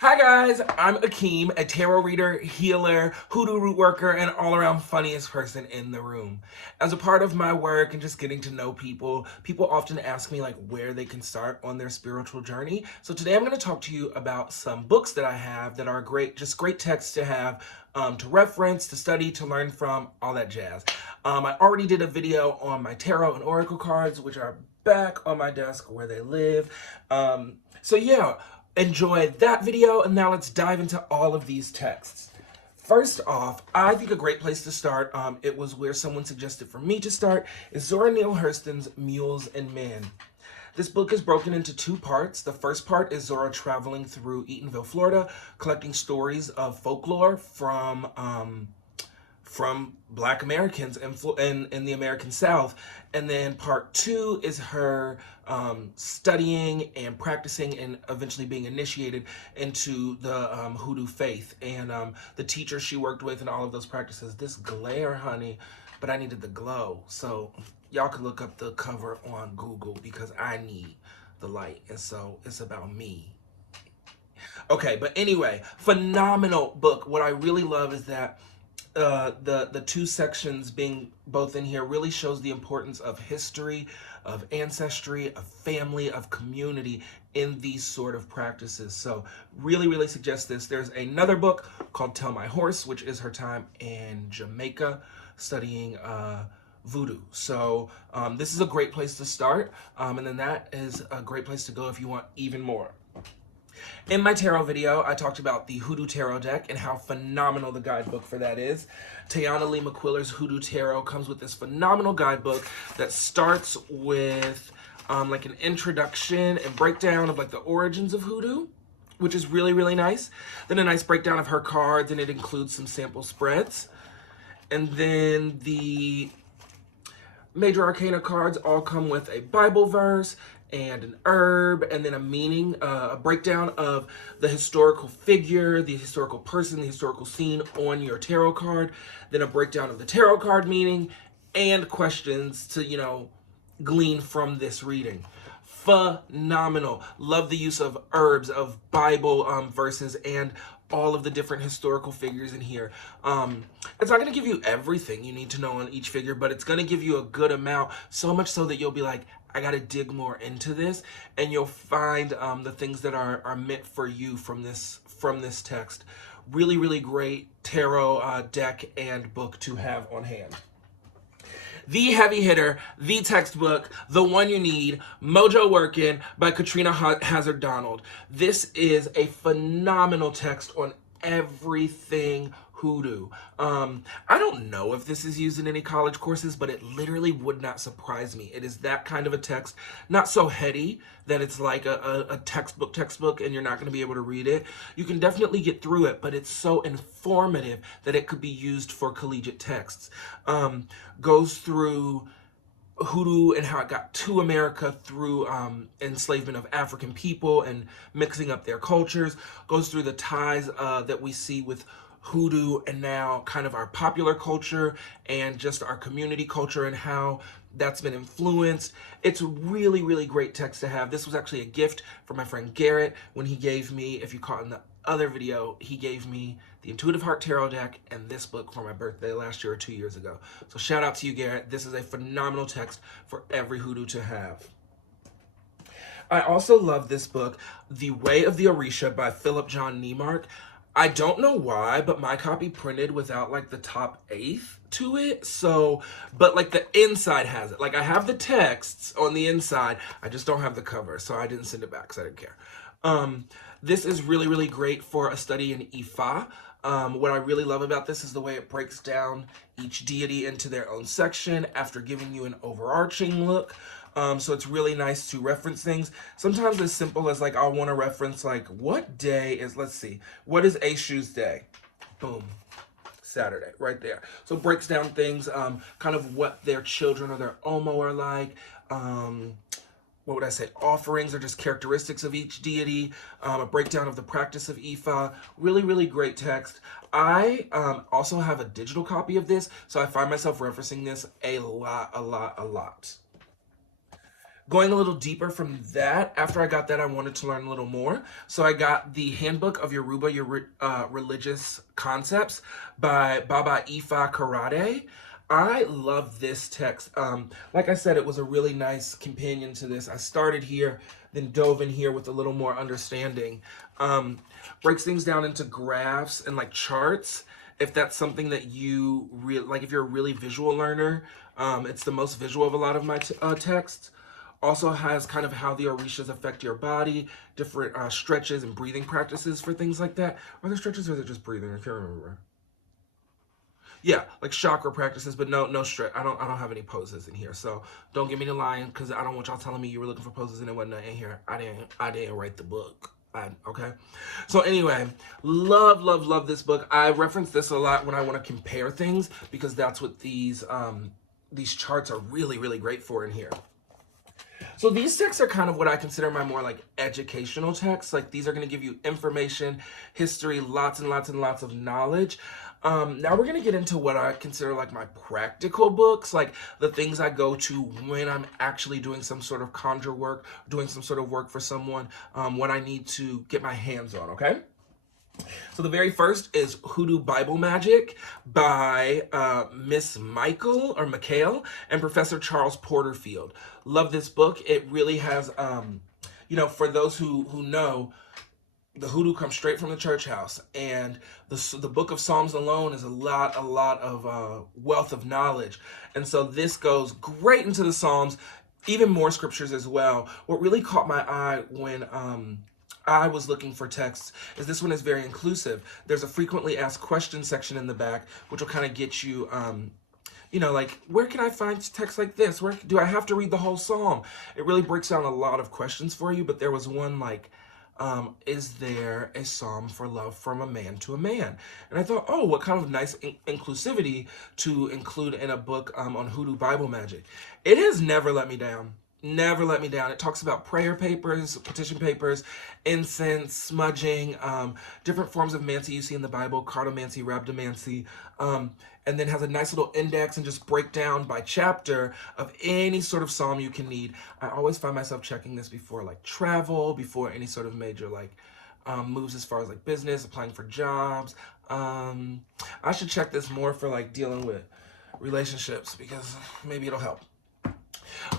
Hi guys, I'm Akeem, a tarot reader, healer, hoodoo root worker, and all-around funniest person in the room. As a part of my work and just getting to know people, people often ask me like where they can start on their spiritual journey. So today I'm going to talk to you about some books that I have that are great, just great texts to have, to reference, to study, to learn from, all that jazz. I already did a video on my tarot and oracle cards, which are back on my desk where they live. So yeah, enjoy that video, and now let's dive into all of these texts. First off, I think a great place to start, it was where someone suggested for me to start, is Zora Neale Hurston's Mules and Men. This book is broken into two parts. The first part is Zora traveling through Eatonville, Florida, collecting stories of folklore from Black Americans in the American South. And then part two is her studying and practicing and eventually being initiated into the Hoodoo faith and the teachers she worked with and all of those practices. This glare, honey, but I needed the glow. So y'all can look up the cover on Google because I need the light. And so it's about me. Okay, but anyway, phenomenal book. What I really love is that the two sections being both in here really shows the importance of history, of ancestry, of family, of community in these sort of practices. So really suggest this. There's another book called Tell My Horse, which is her time in Jamaica studying voodoo. So this is a great place to start, and then that is a great place to go if you want even more. In my tarot video, I talked about the Hoodoo Tarot deck and how phenomenal the guidebook for that is. Tayana Lee McQuiller's Hoodoo Tarot comes with this phenomenal guidebook that starts with like an introduction and breakdown of like the origins of Hoodoo, which is really nice. Then a nice breakdown of her cards, and it includes some sample spreads. And then the Major Arcana cards all come with a Bible verse and an herb, and then a meaning, a breakdown of the historical figure, the historical person, the historical scene on your tarot card, then a breakdown of the tarot card meaning, and questions to, glean from this reading. Phenomenal. Love the use of herbs, of Bible verses, and all of the different historical figures in here. It's not going to give you everything you need to know on each figure, but it's going to give you a good amount, so much so that you'll be like, I got to dig more into this, and you'll find the things that are meant for you from this text. Really great tarot deck and book to have on hand. The heavy hitter, the textbook, the one you need, Mojo Workin' by Katrina Hazard Donald. This is a phenomenal text on everything Hoodoo. I don't know if this is used in any college courses, but it literally would not surprise me. It is that kind of a text, not so heady that it's like a textbook and you're not going to be able to read it. You can definitely get through it, but it's so informative that it could be used for collegiate texts. Goes through Hoodoo and how it got to America through enslavement of African people and mixing up their cultures. Goes through the ties that we see with Hoodoo and now kind of our popular culture and just our community culture and how that's been influenced. It's a really great text to have. This was actually a gift from my friend Garrett when he gave me, if you caught in the other video, he gave me the Intuitive Heart Tarot deck and this book for my birthday last year or 2 years ago. So shout out to you, Garrett. This is a phenomenal text for every Hoodoo to have. I also love this book, The Way of the Orisha by Philip John Neimark. I don't know why, but my copy printed without like the top eighth to it. So, but like the inside has it. Like I have the texts on the inside. I just don't have the cover. So I didn't send it back because I didn't care. This is really great for a study in Ifa. What I really love about this is the way it breaks down each deity into their own section after giving you an overarching look. So it's really nice to reference things. Sometimes as simple as like, I'll want to reference like, what day is, let's see, what is Eshu's day? Boom. Saturday, right there. So it breaks down things, kind of what their children or their Omo are like, what would I say, offerings or just characteristics of each deity, a breakdown of the practice of Ifa. Really great text. I also have a digital copy of this, so I find myself referencing this a lot. Going a little deeper from that, after I got that, I wanted to learn a little more. So I got the Handbook of Yoruba Religious Concepts by Baba Ifa Karate. I love this text. Like I said, it was a really nice companion to this. I started here, then dove in here with a little more understanding. Breaks things down into graphs and like charts. If that's something that you like, if you're a really visual learner, it's the most visual of a lot of my texts. Also has kind of how the orishas affect your body, different stretches and breathing practices for things like that. Are there stretches or is it just breathing? I can't remember. Yeah, like chakra practices, but no stretch. I don't have any poses in here, so don't get me to lying because I don't want y'all telling me you were looking for poses and it wasn't in here. I didn't write the book. Okay. So anyway, love this book. I reference this a lot when I want to compare things because that's what these charts are really great for in here. So these texts are kind of what I consider my more like educational texts. Like these are going to give you information, history, lots and lots of knowledge. Now we're going to get into what I consider like my practical books, like the things I go to when I'm actually doing some sort of conjure work, doing some sort of work for someone, what I need to get my hands on, okay? So the very first is Hoodoo Bible Magic by Miss Michael or Mikhail and Professor Charles Porterfield. Love this book. It really has, for those who know, the hoodoo comes straight from the church house, and the book of Psalms alone is a lot of wealth of knowledge. And so this goes great into the Psalms, even more scriptures as well. What really caught my eye when I was looking for texts is this one is very inclusive. There's a frequently asked questions section in the back, which will kind of get you, like, where can I find texts like this? Where do I have to read the whole psalm? It really breaks down a lot of questions for you, but there was one like, is there a psalm for love from a man to a man? And I thought, oh, what kind of nice inclusivity to include in a book on Hoodoo Bible Magic. It has never let me down. Never let me down. It talks about prayer papers, petition papers, incense, smudging, different forms of mancy you see in the Bible, cartomancy, rhabdomancy, and then has a nice little index and just breakdown by chapter of any sort of psalm you can need. I always find myself checking this before like travel, before any sort of major like moves as far as like business, applying for jobs. I should check this more for like dealing with relationships because maybe it'll help.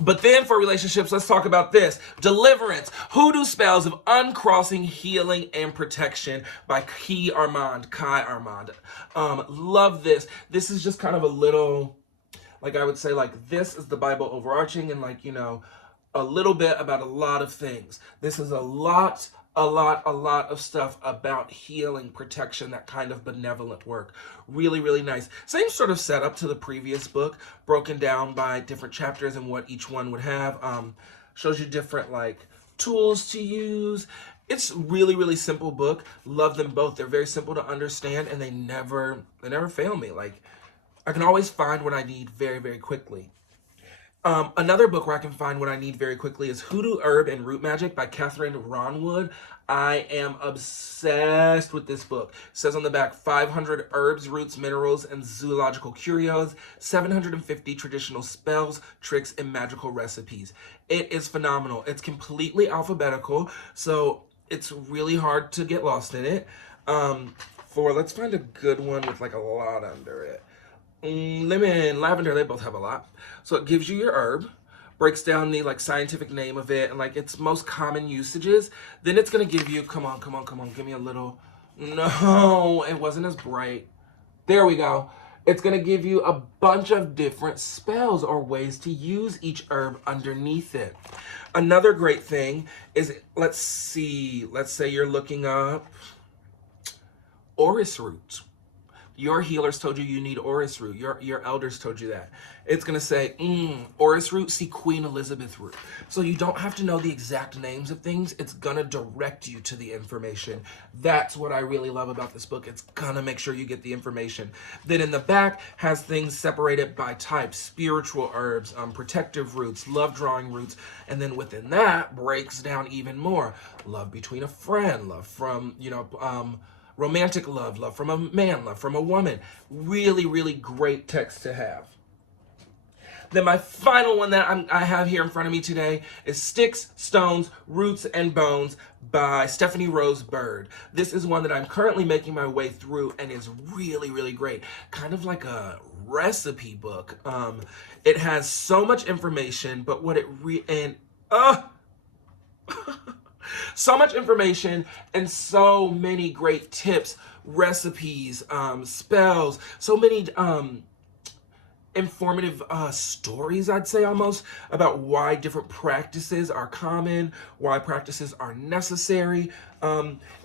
But then for relationships, let's talk about this. Deliverance, Hoodoo Spells of Uncrossing, Healing, and Protection by Kai Armand. Love this. This is just kind of a little, like I would say, like this is the Bible overarching and like, a little bit about a lot of things. This is a lot of stuff about healing, protection, that kind of benevolent work. Really nice. Same sort of setup to the previous book, broken down by different chapters and what each one would have. Shows you different like tools to use. It's really simple book. Love them both. They're very simple to understand and they never fail me. Like I can always find what I need very quickly. Another book where I can find what I need very quickly is Hoodoo Herb and Root Magic by Catherine Ronwood. I am obsessed with this book. It says on the back, 500 herbs, roots, minerals, and zoological curios, 750 traditional spells, tricks, and magical recipes. It is phenomenal. It's completely alphabetical, so it's really hard to get lost in it. Let's find a good one with like a lot under it. Lemon, lavender, they both have a lot. So it gives you your herb, breaks down the like scientific name of it and like its most common usages. Then it's gonna give you, come on, give me a little. No, it wasn't as bright. There we go. It's gonna give you a bunch of different spells or ways to use each herb underneath it. Another great thing is, let's say you're looking up orris root. Your healers told you need orris root. Your elders told you that. It's going to say, orris root, see Queen Elizabeth root. So you don't have to know the exact names of things. It's going to direct you to the information. That's what I really love about this book. It's going to make sure you get the information. Then in the back has things separated by type, spiritual herbs, protective roots, love drawing roots. And then within that breaks down even more. Love between a friend, love from, romantic love from a man, love from a woman. Really great text to have. Then my final one that I have here in front of me today is Sticks, Stones, Roots, and Bones by Stephanie Rose Bird. This is one that I'm currently making my way through and is really, really great. Kind of like a recipe book. It has so much information, but what it so much information and so many great tips, recipes, spells, so many informative stories, I'd say, almost, about why different practices are common, why practices are necessary.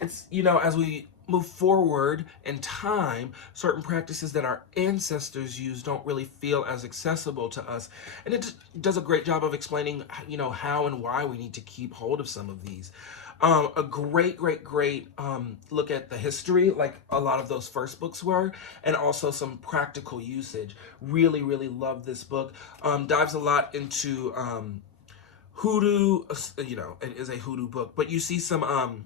It's, as we move forward in time, certain practices that our ancestors used don't really feel as accessible to us. And it does a great job of explaining, how and why we need to keep hold of some of these. A great look at the history, like a lot of those first books were, and also some practical usage. Really, really love this book. Dives a lot into hoodoo. It is a hoodoo book, but you see some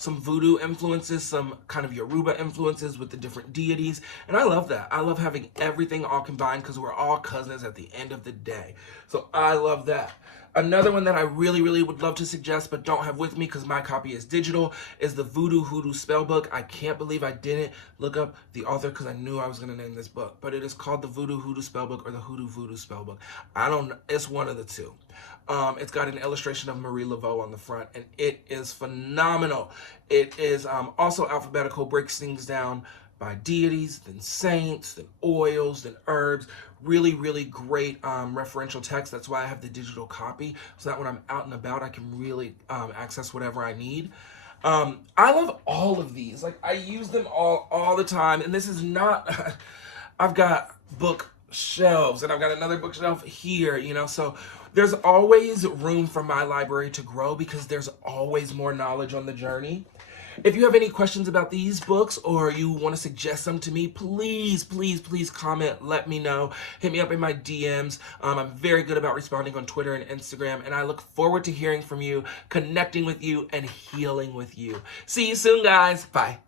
voodoo influences, some kind of Yoruba influences with the different deities. And I love that. I love having everything all combined because we're all cousins at the end of the day. So I love that. Another one that I really, really would love to suggest but don't have with me because my copy is digital is the Voodoo Hoodoo Spellbook. I can't believe I didn't look up the author because I knew I was going to name this book. But it is called the Voodoo Hoodoo Spellbook or the Hoodoo Voodoo Spellbook. I don't know. It's one of the two. It's got an illustration of Marie Laveau on the front, and it is phenomenal. It is also alphabetical, breaks things down by deities, then saints, then oils, then herbs. Really, really great referential text. That's why I have the digital copy, so that when I'm out and about, I can really access whatever I need. I love all of these. Like, I use them all the time, and this is not... I've got bookshelves, and I've got another bookshelf here, so there's always room for my library to grow because there's always more knowledge on the journey. If you have any questions about these books or you want to suggest them to me, please comment. Let me know. Hit me up in my DMs. I'm very good about responding on Twitter and Instagram, and I look forward to hearing from you, connecting with you, and healing with you. See you soon, guys. Bye.